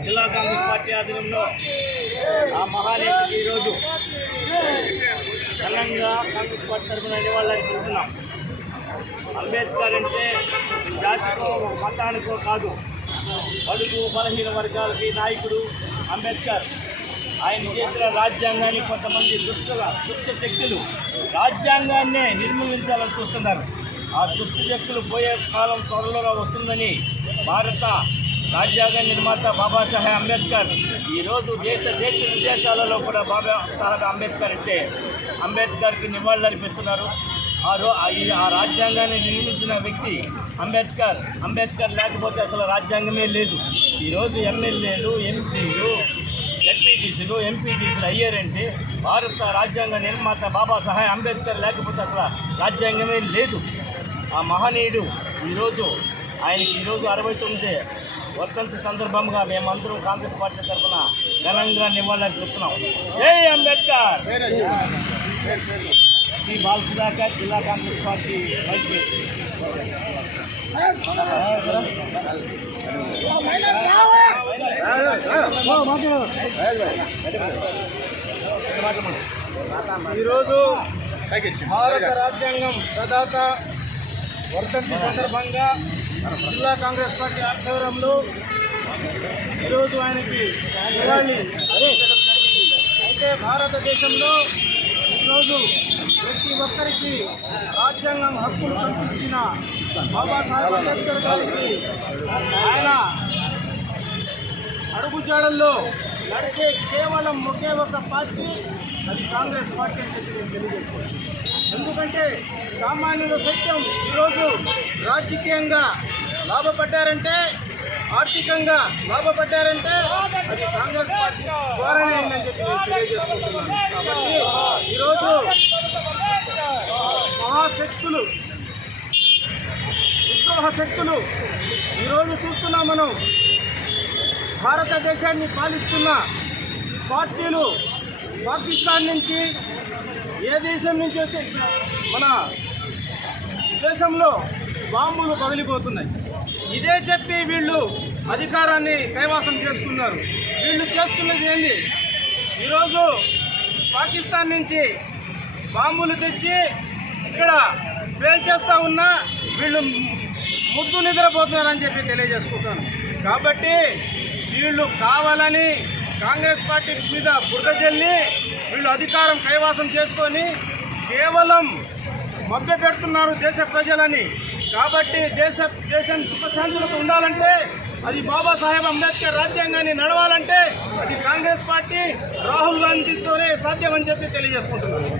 జిల్లా కాంగ్రెస్ పార్టీ ఆధ్వర్యంలో ఆ మహానేతకి ఈరోజు ఘనంగా కాంగ్రెస్ పార్టీ తరఫున నివాళులర్పిస్తున్నాం అంబేద్కర్ అంటే జాతికో మతానికో కాదు. బడుగు బలహీన వర్గాలకి నాయకుడు అంబేద్కర్. ఆయన చేసిన రాజ్యాంగాన్ని కొంతమంది దుష్టుల దుష్ట శక్తులు రాజ్యాంగాన్నే నిర్మూలించాలని చూస్తున్నారు. ఆ దుష్ట శక్తులు పోయే కాలం త్వరలో వస్తుందని భారత రాజ్యాంగ నిర్మాత బాబాసాహెబ్ అంబేద్కర్ ఈరోజు దేశ దేశ విదేశాలలో కూడా బాబా సాహెబ్ అంబేద్కర్ ఇచ్చే అంబేద్కర్కి నివాళులు అర్పిస్తున్నారు. ఆ ఆ రాజ్యాంగాన్ని నిర్మించిన వ్యక్తి అంబేద్కర్. అంబేద్కర్ లేకపోతే అసలు రాజ్యాంగమే లేదు. ఈరోజు ఎమ్మెల్యేలు ఎంపీలు ఎస్పీటీసీలు ఎంపీటీసీలు అయ్యారంటే భారత రాజ్యాంగ నిర్మాత బాబాసాహెబ్ అంబేద్కర్ లేకపోతే అసలు రాజ్యాంగమే లేదు. ఆ మహనీయుడు ఈరోజు ఆయనకి ఈరోజు అరవై తొమ్మిది. వర్ధంతి సందర్భంగా మేమందరం కాంగ్రెస్ పార్టీ తరఫున ఘనంగా నివాళులర్పిస్తున్నాం. జై అంబేద్కర్! శ్రీ బాలసుధాకర్ జిల్లా కాంగ్రెస్ పార్టీ వైస్ ప్రెసిడెంట్ ఈరోజు భారత రాజ్యాంగం ప్రదాత వర్ధంతి సందర్భంగా జిల్లా కాంగ్రెస్ పార్టీ ఆధ్వర్యంలో ఈరోజు ఆయనకి నివాళి అయితే భారతదేశంలో ఈరోజు ప్రతి ఒక్కరికి రాజ్యాంగం హక్కులు కల్పించిన బాబాసాహెబ్ అంబేద్కర్ గారికి ఆయన అడుగుజాడల్లో నడిచే కేవలం ఒకే ఒక పార్టీ అది కాంగ్రెస్ పార్టీ అని చెప్పి నేను తెలియజేస్తున్నాను ఎందుకంటే సామాన్యుల సత్యం ఈరోజు రాజకీయంగా లాభపడ్డారంటే ఆర్థికంగా లాభపడ్డారంటే అది కాంగ్రెస్ పార్టీ ద్వారానే అయిందని చెప్పి నేను తెలియజేసుకుంటున్నాను. కాబట్టి ఈరోజు మహాశక్తులు విద్రోహ శక్తులు ఈరోజు చూస్తున్నాం మనం. భారతదేశాన్ని పాలిస్తున్న పార్టీలు పాకిస్తాన్ నుంచి ఏ దేశం నుంచి వచ్చే మన దేశంలో బాంబులు పగిలిపోతున్నాయి. ఇదే చెప్పి వీళ్ళు అధికారాన్ని కైవాసం చేసుకున్నారు. వీళ్ళు చేస్తున్నది ఏంది? ఈరోజు పాకిస్తాన్ నుంచి బాంబులు తెచ్చి ఇక్కడ పేల్చేస్తా ఉన్నా వీళ్ళు ముద్దు నిద్రపోతున్నారని చెప్పి తెలియజేసుకుంటాను. కాబట్టి వీళ్ళు కావాలని కాంగ్రెస్ పార్టీ మీద బురద జల్లి వీళ్ళు అధికారం కైవాసం చేసుకొని కేవలం మభ్య పెడుతున్నారు దేశ ప్రజలని. కాబట్టి దేశ దేశం సుఖశాంతులకు ఉండాలంటే అది బాబాసాహెబ్ అంబేద్కర్ రాజ్యాంగాన్ని నడవాలంటే అది కాంగ్రెస్ పార్టీ రాహుల్ గాంధీతోనే సాధ్యమని చెప్పి తెలియజేసుకుంటున్నాను.